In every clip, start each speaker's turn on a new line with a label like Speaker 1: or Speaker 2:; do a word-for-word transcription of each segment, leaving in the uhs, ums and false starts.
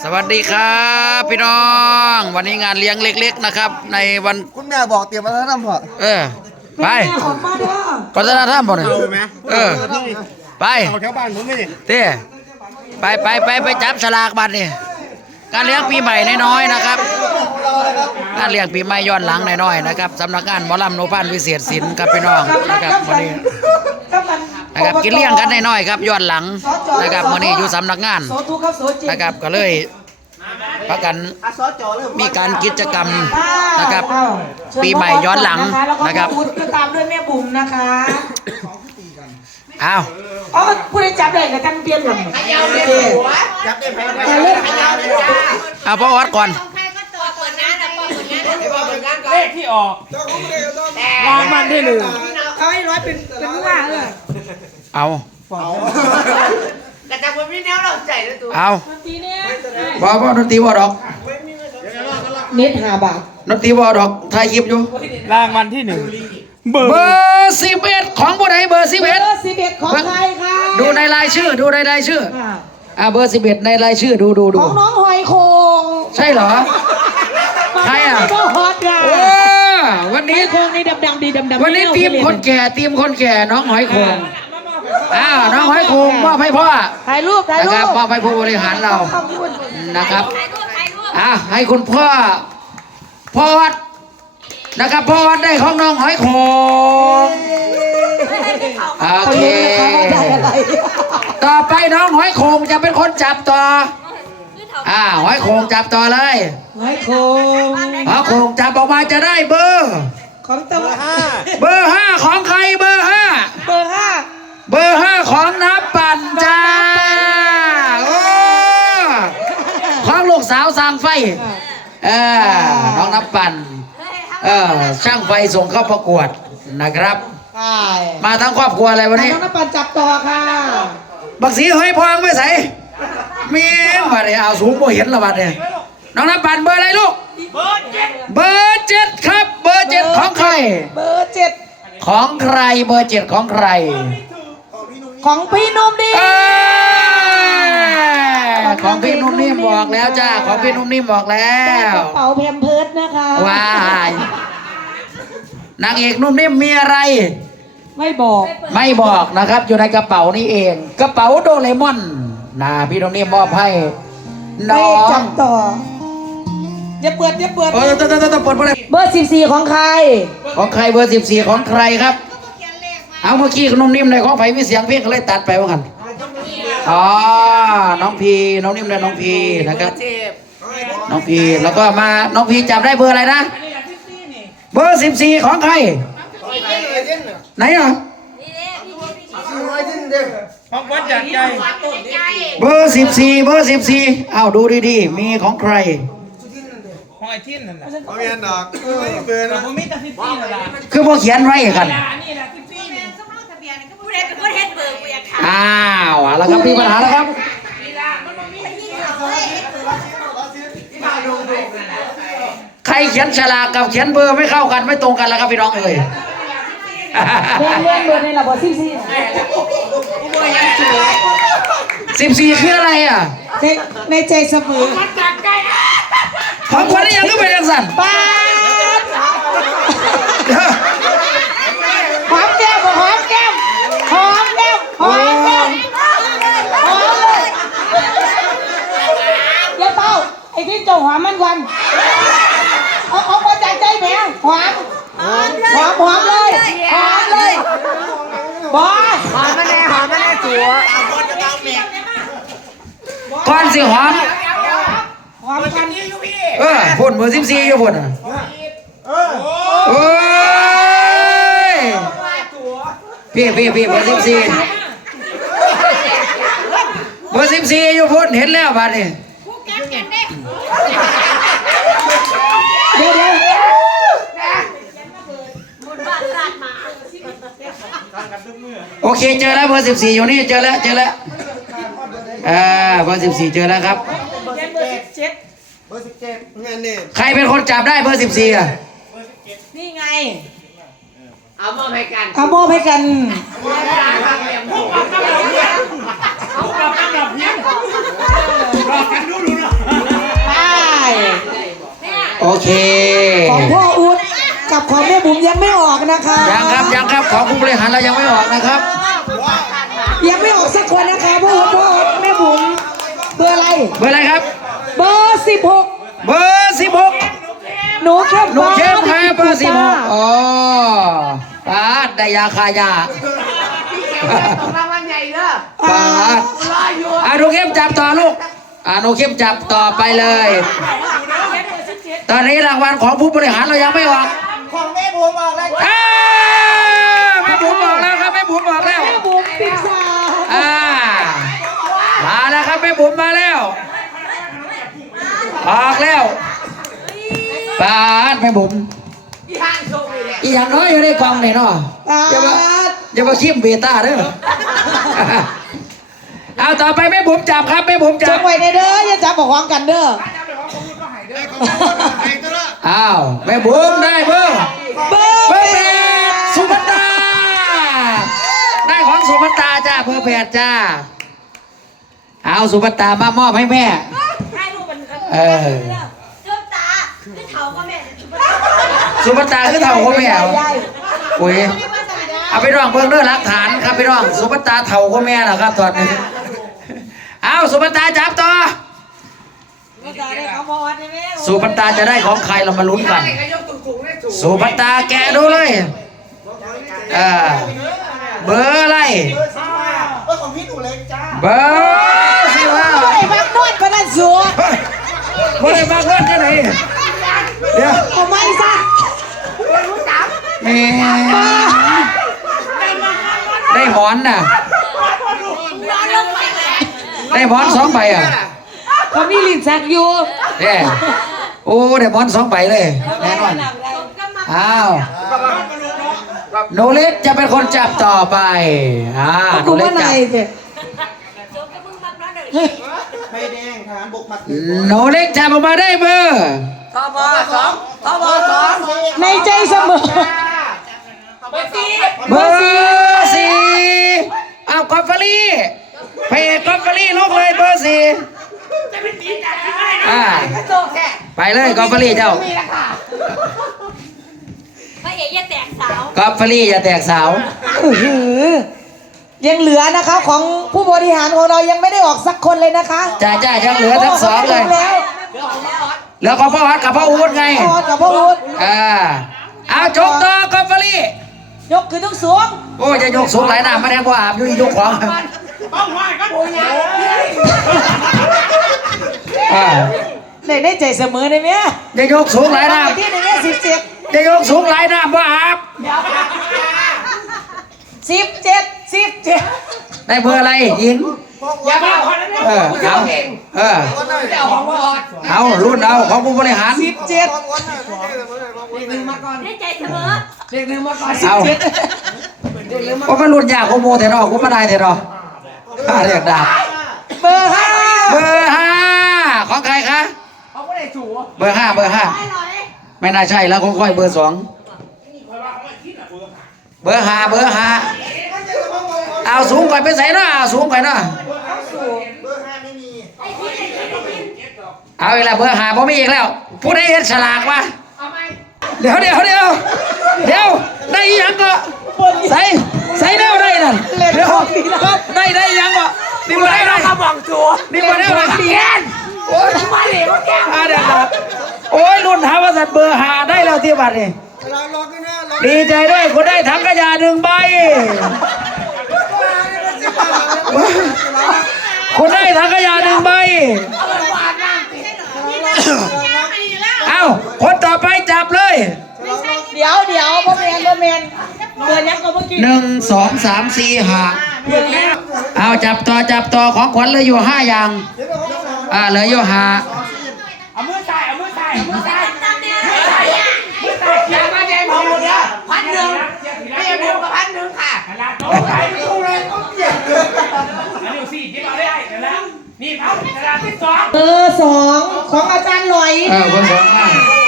Speaker 1: สวัสดีครับพี่น้องวันนี้งานเลี้ยงเล็กๆนะครับในวัน
Speaker 2: คุณแม่บอกเตรียมมาแล้วทำเถอะ
Speaker 1: เออไปวัฒนธรรมบ่เนี่ยเออไป
Speaker 2: เอาแถวบ้านผมไม่ดิ
Speaker 1: เต้ไปไปไปไปจับฉลากบัตรนี่การเลี้ยงปีใหม่น้อยๆนะครับงานเลี้ยงปีใหม่ย้อนหลังน้อยๆนะครับสำนักงานหมอลำโนพันวิเศษศิลป์ครับพี่น้องนะครับวันนี้นะครับกินเลี้ยงกันน้อยๆครับย้อนหลังนะครับวันนี้อยู่สำนักงานนะครับก็เลยประกันมีการกิจกรรมนะครับปีใหม่ย้อนหลังนะครับ
Speaker 3: ก็ตามด้วยแม่บุ๋มนะคะ
Speaker 1: อ้าว
Speaker 3: อ๋อผู้ใดจับได้กับท่านเปลี่ยนหลัง
Speaker 2: จับได้ไหม
Speaker 1: เอาพ่อวัดก่อน
Speaker 4: เลขที่ออกรางวัลที่หนึ่ง
Speaker 3: เขาให้ร้อยเป็นเป็นว่าเออ
Speaker 1: เอา
Speaker 3: แต่จากคนพี่เนี้ยเราใจแล้วตัว
Speaker 1: เอาบ่บ่ดนตรีบ่ดอก
Speaker 3: เน็ตหาบาท
Speaker 1: ดนตรีบ่ดอกถ่ายคลิปอยู่
Speaker 4: รางวัลที่หนึ่ง
Speaker 1: เบอร์สิบเอ็ดของผู้ใดเบอร์สิบเอ็ด
Speaker 3: เบอร์สิบเอ็ดของใครคะ
Speaker 1: ดูในรายชื่อดูในรายชื่ออ่าเบอร์สิบเอ็ดในรายชื่อดูดูดู
Speaker 3: ของน้องหอยโคง
Speaker 1: ใช่เหรอใครอ่ะ
Speaker 3: ก็ฮอตอ่ะ
Speaker 1: วันนี้
Speaker 3: โคงนี่ดำดำดีดำดำ
Speaker 1: วันนี้ทีมคนแก่ทีมคนแก่น้องหอยโคงอ้าวน้องหอยโคงมอบให้พ่อ
Speaker 3: ถ่ายรูปถ่ายรูป
Speaker 1: นะครับมอบให้ผู้บริหารเรานะครับอ่าให้คุณพ่อพ่อวัดนะครับพ่อวัดได้ของน้องหอยโคงโอเคต่อไปน้องหอยโคงจะเป็นคนจับต่ออ่าหอยโคงจับต่อเลย
Speaker 3: หอยโคง
Speaker 1: หอยโคงจับออกมาจะได้เบอร์
Speaker 3: ของตัวห้า
Speaker 1: เบอร์ห้าของใครเบอร์ห้า
Speaker 3: เบอร์ห้า
Speaker 1: เบอร์ห้าของนับปั่นจ้าโอ้ของลูกสาวสร้างไฟเออน้องนับปั่นเออช่างไฟส่งเข้าประกวดนะครับมาทั้งครอบครัวอะไรวันนี้
Speaker 3: น้องนับปั่นจับต่อค่ะ
Speaker 1: บักสีเฮ้ยพองไม่ใส่เมียมาเนี่ยเอาสูงบ่เห็นละบัดเนี่ยน้องนับปั่นเบอร์อะไรลูก
Speaker 4: เบอร์เจ็ด
Speaker 1: เบอร์เจ็ดครับเบอร์เจ็ดของใคร
Speaker 3: เบอร์เจ็ด
Speaker 1: ของใครเบอร์เจ็ดของใคร
Speaker 3: ของพี่นุ่มดิ
Speaker 1: ของพี่นุ่มนิ่มบอกแล้วจ้าของพี่นุ่มนิ่มบอกแล้ว
Speaker 3: กระเป๋าแพมเพิร์สนะคะ
Speaker 1: ว้ายนางเอกนุ่มนิ่มมีอะไร
Speaker 3: ไม่บอก
Speaker 1: ไม่บอกนะครับอยู่ในกระเป๋านี้เองกระเป๋าโดเรมอนนะพี่นุ่มนิ่มมอบให้น้อง
Speaker 3: จับต่ออย่าเปิดอย่าเปิด
Speaker 1: เออต้องต้องต้องเปิดเ
Speaker 3: บอร์สิบสี่ของใคร
Speaker 1: ของใครเบอร์สิบสี่ของใครครับเอาเมื่อกี้นุ่มนิ่มในของไผ่มีเสียงเพลงก็เลยตัดไปว่ากันอ๋อน้องพีน้องนิ่มและน้องพีนะครับน้องพีแล้วก็มาน้องพีจับได้เบอร์อะไรนะเบอร์สิบสี่ของใครไหนอ่ะ
Speaker 4: ของวัดจัดใจ
Speaker 1: เบอร์สิบสี่เบอร์สิบสี่เอาดูดีๆมีของใคร
Speaker 4: ของไอ้ทิ้นนั่นแหละ
Speaker 2: เอาเงินดอกเบอร์นะ
Speaker 4: ผมมีแต่สิบสี่นั่นแหละ
Speaker 1: คือพวกเขียนไว้กันอ้าวแล้วครับมีปัญหาแล้วครับใครเขียนฉลากกับเขียนเบอร์ไม่เข้ากันไม่ตรงกันแล้วครับพี่น้องเอ่ย
Speaker 3: เรื่องเรื่องเบอร์ในระบบสิบสี่
Speaker 1: สิบสี่คืออะไรอ่ะ
Speaker 3: ในใจเสมอ
Speaker 1: ของคนนี้ยังก็เป็นยังสั่น
Speaker 3: ป้าหอมแก้มหอมแก้มหอมแก้มหอมแก้มหอมเลยเดี๋ยวเต้าไอ้ที่เจ้าหอมมันวันเอาเอามาจากใจแมวหอมหอมหอมเลยหอมเลยบอสหอมมาแน่หอมมาแน่จัว
Speaker 1: ก้อนสิหอม
Speaker 3: หอมกัน
Speaker 1: เออพ่นเบอร์สิบสี่อยู่พ่นอ่ะโอ้ยพี่พี่พี่เบอร์สิบสี่เบอร์สิบสี่อยู่พ่นเห็นแล้วบ้านนี่
Speaker 3: เดี๋ยวเดี๋ยว
Speaker 1: โอเคเจอแล้วเบอร์สิบสี่อยู่นี่เจอแล้วเจอแล้วอ่าเบอร์สิบสี่เจอแล้วครับ
Speaker 3: เบอร์สิบเจ็ด
Speaker 2: เบอร์สิบเจ็ดเงินนี่
Speaker 1: ใครเป็นคนจับได้เบอร์สิบสี่อ่ะ
Speaker 3: นี่ไง
Speaker 5: เอามอบให้กัน
Speaker 3: เอามอบให้กัน
Speaker 4: เอากลับกันแบบนี้บอกกันดูดูนะ
Speaker 1: โอเค
Speaker 3: ของพ่ออุ๊ดกับของแม่บุ๋มยังไม่ออกนะคะ
Speaker 1: ยังครับยังครับของผู้บริหารเรายังไม่ออกนะครับ
Speaker 3: ยังไม่ออกสักคนนะคะพ่ออุ๊ดพ่ออุ๊ดแม่บุ๋มเบอร์อะไร
Speaker 1: เบอร์อะไรครับ
Speaker 3: เบอร์สิบหก
Speaker 1: เบอร์สิบหก
Speaker 3: หนูเข้ม
Speaker 1: หนูเข้มครับเบอร์สิบหก
Speaker 3: จ้า
Speaker 1: อ๋อปาดได้ยาคายา
Speaker 5: ของรางวัลใหญ่เด้อ
Speaker 1: ปาด
Speaker 5: รออยู่
Speaker 1: อ่ะหนูเข้มจับต่อลูกอ่ะหนูเข้มจับต่อไปเลย ตอนนี้รางวัลของผู้บริหารเรายังไม่ออก
Speaker 2: ของแม่บัวบอกเลย
Speaker 1: อ่าแม่บุ๋มบอกแล้วครับแม่บุ๋มบอกแล้ว
Speaker 3: แม่บุ๋มพิซซ่า
Speaker 1: อ่ามาแล้วครับแม่บุ๋มมาแล้วออกแล้วปาดแม่บุ๋ม
Speaker 5: ที่ห้างโชว์นี่แหละ
Speaker 1: อีอย่างน้อยอยู่ในกล่องนี่เนาะ
Speaker 3: ปา
Speaker 1: อย่ามา
Speaker 3: ด
Speaker 1: อย่ามาคิมเบต้าเด้อ เอาต่อไปแม่บุ๋มจับครับแม่บุ๋ม
Speaker 3: จ
Speaker 1: จับ
Speaker 3: งไว้ในเด้ออย่าจับบอกของกันเด้อ
Speaker 1: อ้าวแม่บุ๋มได้เบอร์
Speaker 3: เบอ
Speaker 1: เบอ
Speaker 3: ร์
Speaker 1: ร์แปดสุภัตตาได้ของสุภัตตาจ้าเบอร์แปดจ้าเอาสุภัตตามามอบให้แม่
Speaker 6: ให้ลูกมัน
Speaker 1: เออ
Speaker 6: เจ้าตาคือเถาก็แม่
Speaker 1: สุภัตตาคือเท่าของแม่เหรอโอ้ยเอาไปร้องเบิ่งเด้อหลักฐานครับไปร้องสุภัตตาเท่าของแม่เหรอครับตอนนี้เอาสุภัตตาจับต่อสุภัตตาจะได้ของใครเรามาลุ้นกัน
Speaker 5: ใครยกตุ่งๆได้ถูก
Speaker 1: สุภัตตาแกะดูเลยเออเบอร์อะไร
Speaker 2: เออของพี่หนูเล็กจ้า
Speaker 1: เบอร์สิบห้า
Speaker 3: ไอ้บักนวดปนันสัว
Speaker 1: ไม่ได้มาเล่นที่ไหนเดี๋ยว
Speaker 3: เอาไม่ซะ
Speaker 1: แหม่ได้หมอนน่ะได้หมอนสองใบอ่ะ
Speaker 3: เขามีลิ้นชักอยู่
Speaker 1: เนี่ยโอ้ได้หมอนสองใบเลยแน่นอนอ้าวหนูเล็กจะเป็นคนจับต่อไปอ่าห
Speaker 3: กู
Speaker 1: นูเล็
Speaker 3: ว่าก ไหน
Speaker 1: จับ
Speaker 3: เด็ก
Speaker 2: ไฟแดงทหารบกผัด
Speaker 1: หนูเล็กจับออกมาได้เบอร์
Speaker 5: ทบสองทบสอง
Speaker 3: ในใจเสมอ
Speaker 5: เบอร์สี่
Speaker 1: เบอร์สี่อ้าวกอฟฟารี่เพจกอฟฟารี่ลุกเลยเบอร์สี่อ่า
Speaker 5: โตแค่
Speaker 1: ไปเลยกอฟฟารี่เจ้า
Speaker 5: มีราคา
Speaker 6: พระเอกอย่าแตกสาว
Speaker 1: กอฟฟารี่อย่าแตกสาว
Speaker 3: อื้อหือยังเหลือนะคะของผู้บริหารของเรายังไม่ได้ออกสักคนเลยนะคะ
Speaker 1: จ้าจ้ายังเหลือทั้งสองเลย
Speaker 3: แล้ว
Speaker 1: เหลือของพ่อฮัทกับพ่ออู๊ดไง
Speaker 3: พอกับพ่อวุฒิ
Speaker 1: อ่าเอาจกต่อกอฟฟารี่
Speaker 3: ยกคือต้องสูง
Speaker 1: โอ้ยจะยกสูงหลายหน้าไม่ได้พ่ออาบอยู่ยกของ
Speaker 5: ต้องไหวก็โอ้ย
Speaker 1: อ่า
Speaker 3: เลยในใจเสมอในเนี้ย
Speaker 1: จะยกสูงหลายหน้า
Speaker 3: ที่ในเนี้ยสิบเจ็ด
Speaker 1: จะยกสูงหลายหน้าพ่ออาบ
Speaker 3: สิบเจ็ดสิบเจ็ด
Speaker 1: ได้เบอร์อะไรหญิง
Speaker 5: อย่ามาคนนั้น
Speaker 1: เออเอาเออ
Speaker 5: เจ้าของบอด
Speaker 1: เอารุ่นเอาของผู้บริหาร
Speaker 3: สิบเจ็ด
Speaker 6: ได้ใจเสมอ
Speaker 5: เด็กหนึ่งมาก่อน
Speaker 1: เอาก็ไม่รุ่นยากกูโมเทนอกูไม่ได้เทนอข้าเรียกดาบ
Speaker 3: เบอร์ห้า
Speaker 1: เบอร์ห้าของใครคะ
Speaker 5: เขาไม่ได้ถูก
Speaker 1: เบอร์ห้าเบอร์ห้าไม่น่าใช่แล้วค่อยๆเบอร์สองเบอร์ห้าเบอร์ห้าเอาสูงไปไปใส่เนาะเอาสูงไปเนาะ
Speaker 2: เบอร์ห้าไม่มี
Speaker 1: เอาอีกแล้วเบอร์ห้าผมมีอีกแล้วผู้ใดเห็นฉลากวะ
Speaker 5: เอาไหม
Speaker 1: เดี๋ยวเดี๋ยวเดี๋ยวเดี๋ยวได้อีหยังก็ใส่ใส่แนวได้นั่นเดี๋ยวได้ได้อีหยังก็นี่มาได้ได้
Speaker 5: เขาบอกถูก
Speaker 1: นี่มาได้ได้
Speaker 5: เปลี่ยนโอ้ยมาเหลวแก้ว
Speaker 1: อ่าเดี๋ยวครับโอ้ยรุ่นหาว่าสัตว์เบอร์หาได้แล้วที่บัตรนี่
Speaker 2: เราลองกันนะลอง
Speaker 1: ดีใจด้วยคุณได้ถังขยะหนึ่งใบคุณได้ถังขยะหนึ่งใบเอ้าคนต่อไปจับเลย
Speaker 3: เดี๋ยวเดี๋ยวพ่อแมนพ่อแมนเดือนยังก็เมื่อกี้
Speaker 1: หนึ่งสองสามสี่ห้าเอาจับต่อจับต่อของขวัญเหลืออยู่ห้าอย่างอ่าเหลืออยู่ห้า
Speaker 5: เอามือใส่เอามือใส่เอามือใส่มือใส่มือใส่อย่ามาใจพอหมดเด้อพันหนึ่งไม่ใช่บวกกับพันหนึ่งค่ะโอ้ยตู้เลยต้องเปลี่ยนอันนี้สี่ที่เราได้กันแล้วนี่เอากระดาษที่สอง
Speaker 3: เบอร์สองของอาจารย์หน่อย
Speaker 1: เออเบอร์สองมา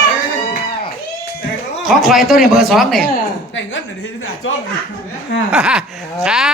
Speaker 1: ของใครตัวนี้เบอร์สองเนี่ย
Speaker 2: ได้เงินหน่อยดิจ้าจ้อง
Speaker 1: ครับ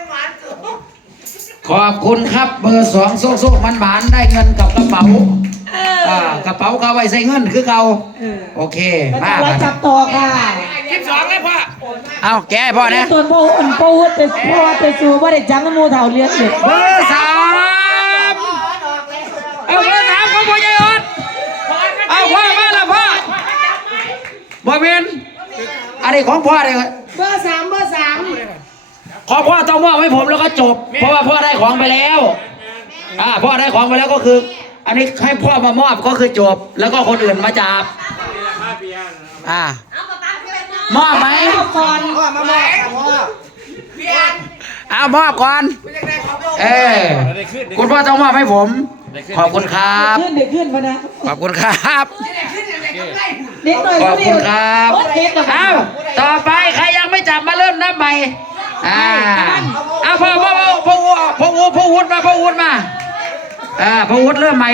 Speaker 1: ขอบคุณครับเบอร์สองโซ่โซ่มันหมานได้เงินกับกระเป๋าอ่ากระเป๋าเขาไว้ใส่เงินคือเขาโอเค
Speaker 3: แล้ว
Speaker 1: มา
Speaker 3: จะไว้จับต่อค่ะ
Speaker 4: สิบสองเลยพ่อ
Speaker 1: เอาแกให้พ่อนะ
Speaker 3: ส่วนพ่ออุ่นพ่อวุฒิแต่พ่อแต่สูว่าได้จังน้ำมูเท่าเลี้ยงเด็ก
Speaker 1: เบอร์สามเอาเบอร์สามของพ่อใหญ่อดเอาพ่อมาแล้วพ่อบ่เวียนอันนี้ของพ่อเลย
Speaker 3: เบอร์สามเบอร์สาม
Speaker 1: ของพ่อต้องมอบให้ผมแล้วก็จบ เพราะว่าพ่อได้ของไปแล้วอ่าพ่อได้ของไปแล้วก็คือ อันนี้ให้พ่อมามอบก็คือจบ แล้วก็คนอื่นมาจับอ่า
Speaker 6: เอาปะป๊าขึ้นม
Speaker 1: มอบไหม
Speaker 3: ก่อน
Speaker 2: พ่อมาบอกค่ะพ่อ
Speaker 1: เอามอบก่อนเออคุณพ่อต้องมอบให้ผม ขอบคุณครับ
Speaker 3: ขึ้นเด็กขึ้นมานะ
Speaker 1: ขอบคุณครับ
Speaker 3: เด็กหน่อย
Speaker 1: ขอบคุณครับ
Speaker 3: เด็กกับ
Speaker 1: เอาต่อไปใครยังไม่จับมาเริ่มนับใหม่อ่าเอาพ่อพ่อพ่อพ่อพ่อวุฒิพ่อวุฒิมาพ่อวุฒิมาอ่าพ่อวุฒิเริ่มใหม่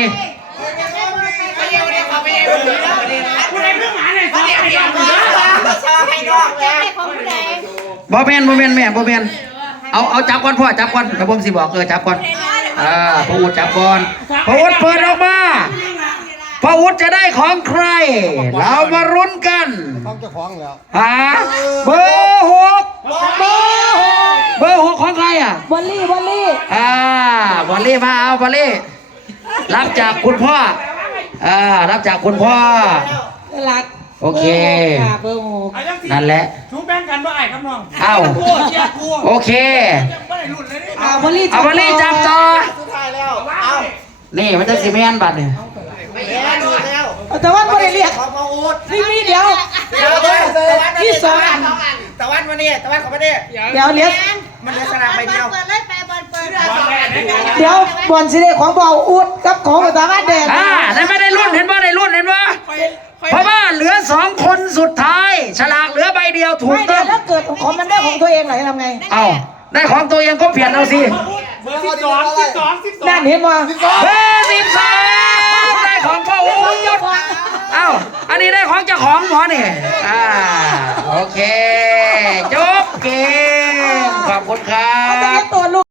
Speaker 4: ผู้ใดเพิ่งมาเนี่ยสองเดียว
Speaker 5: ชอบให้ดอก
Speaker 6: เก็บให้ของผู้ใด
Speaker 1: บอเมนบอเมนแม่บอเมนเอาเอาจับก่อนพ่อจับก่อนเดี๋ยวผมสิบอกเออจับก่อนอ่าพ่อวุฒิจับก่อนพ่อวุฒิเปิดออกมาพ่อวุฒิจะได้ของใคร เรามารุ้นกัน
Speaker 2: ต้องเจ้าของแล้ว
Speaker 1: หาเบอร์หกเบอร์หกเบอร์หกของใครอ่ะ
Speaker 3: บอลลี่บอลลี่
Speaker 1: อ่าวอลลี่มาเอาวอลลี่รับจากคุณพ่ออ่ารับจากคุณพ่อ
Speaker 3: รัก
Speaker 1: โอเค
Speaker 3: เบอร์หก
Speaker 1: นั่นแหละ
Speaker 4: ชูแบ่งกันว่าไอ้ครับน้อง
Speaker 1: เอ้า
Speaker 4: กูเชียร์กู
Speaker 1: โอเค
Speaker 4: ไม่ได้รุ่นเลยนี่
Speaker 3: อ่าบอลลี่
Speaker 1: เอาวอลลี่จับต่อ
Speaker 2: สุดท้ายแล้วเอา
Speaker 1: นี่มันจะสิเมนบัตรเนี่ย
Speaker 2: ไม่แย่ดูแล้ว
Speaker 3: แต่ว่าไม่ได้เรียก
Speaker 2: เขามาอุด
Speaker 3: นี่นี่เดี๋ยว
Speaker 2: เดี๋ยวเดี๋ยว
Speaker 3: ที่สองอัน
Speaker 2: ตะวันมาเนี่ยตะวันเขามาเนี่ย
Speaker 3: เดี๋ยวเลี้ยง
Speaker 2: มันเหลือสนามใบเดียว
Speaker 6: เปิดเลยแปรบอลเปิด
Speaker 4: บอลแรกได้กัน
Speaker 3: เดี๋ยวบอลสิเดของเบาอุดกับของภาษาบ้านแดง
Speaker 1: อ่านั่นไม่ได้รุ่นเห็นป่ะได้รุ่นเห็นป่ะเพราะว่าเหลือสองคนสุดท้าย ฉลากเหลือใบเดียวถูก
Speaker 3: ไม่
Speaker 1: ต้
Speaker 3: เดี๋
Speaker 1: อย ง
Speaker 3: วถ้าเกิดของมันได้ของตัวเองไหนทำไง
Speaker 1: เอาได้ของตัวเองก็เปลี่ยนเอาสิ
Speaker 4: เบอร์สิบสองสิบสองสิบสอง
Speaker 3: นั่นเห็นว่า
Speaker 1: เบอร์สิบสองได้ของพ่ออู๊ดเอ้าอันนี้ได้ของเจ้าของหมอนี่อ่าโอเคจบเกมขอบคุณครั
Speaker 3: เอาไป
Speaker 1: บ
Speaker 3: ตัวลูก